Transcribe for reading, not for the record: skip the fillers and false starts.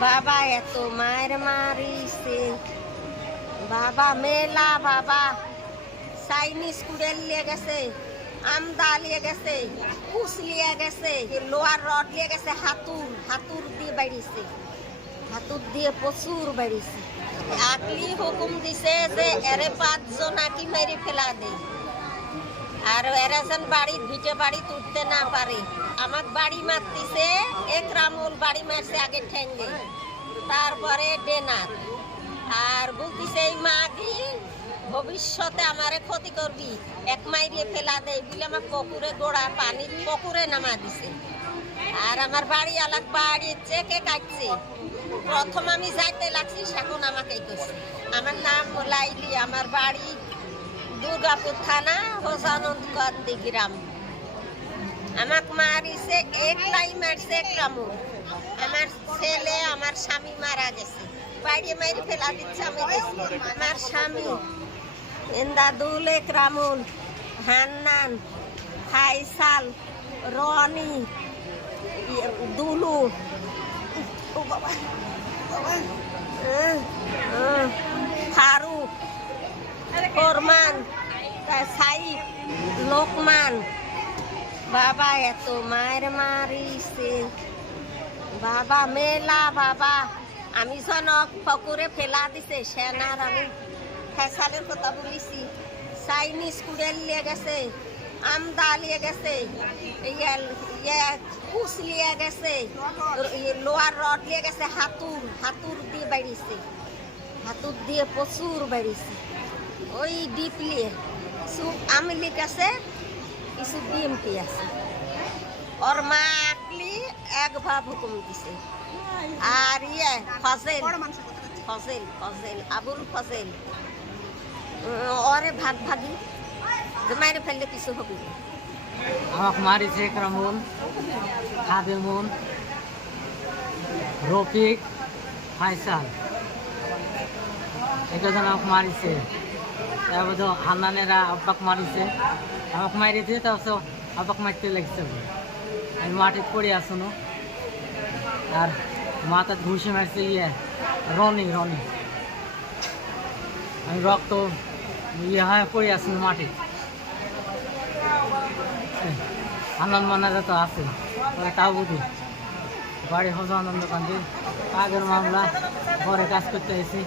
বাবা এত মায়ের মারিছে বাবা মেলা বাবা চাইনিজ কুড়েল নিয়ে গেছে আমদা নিয়ে গেছে কুচ নিয়ে গেছে লোহার রড নিয়ে গেছে হাতুর দিয়ে বাড়িছে হাতুর দিয়ে প্রচুর বাড়িছে আকলি হুকুম দিছে যে এরে 5 জন নাকি মেরে ফেলা দেয় আর এরা যেন বাড়ির ভিটে বাড়ি তুলতে না পারে আমার বাড়ি মারতিছে একরামুল বাড়ি মারছে আগে ঠেঙ্গে তারপরে ডেনার আর বলতিছে এই মাগি ভবিষ্যতে আমারে ক্ষতি করবি এক মাইরিয়ে ফেলা দেয় বলে আমার পুকুরে গোড়া পানি পুকুরে নামা দিছে আর আমার বাড়ি আলাক বাড়ি চেকে কাটছে প্রথম আমি যাইতে লাগছি এখন আমাকে কইছে আমার নাম লাইলি আমার বাড়ি দুর্গাপুর থানা হোসানন্দগঞ্জ গ্রাম আমাকে মারিছে একলাই মারছে একরামুল আমার ছেলে আমার স্বামী মারা গেছে বাড়ি মারি ফেলা দিচ্ছে আমি আমার স্বামী এন্দাদুল একরামুল হান্নান ফাইসাল রনি দুলু ফারুক ফরমান সাইফ লোকমান বাবা এত মায়ের মারিছে বাবা মেলা বাবা আমি জনক পুকুরে ফেলা দিছে সেনার আমি ফেসালের কথা বলেছি চাইনিজ কুড়েল নিয়ে গেছে আমদা নিয়ে গেছে কুচ নিয়ে গেছে লোহার রড নিয়ে গেছে হাতুর দিয়ে বাড়িছে হাতুর দিয়ে প্রচুর বাড়িছে ওই ডিপ নিয়ে কিছু আওয়ামী লীগ আছে কিছু বিএমপি আছে ওর মা আকলি এক ভাব হুকুম দিছে আর ফজেল আবুল ফজেল ওরে ভাগি মাইরে ফেললে কিছু হবে আমাকে মারিছে একরামুল খাদেমুন রফিক ফাইসাল একজন আমাকে মারিছে তারপর তো হান্নানেরা আব্বাকে মারিছে আমাকে মারিছে তারপর আব্বাকে মারতে লাগছে আমি মাটিতে পড়ে আসুন আর মাথা ঘুষে মারছে রনি আমি রক্ত হয় পড়ে আসুন মাটি আনন্দ মানারা তো আছে তাও বুঝি বাড়ি হোসানন্দ কান্দি আগের মামলা ঘরে কাজ করতে এসেছি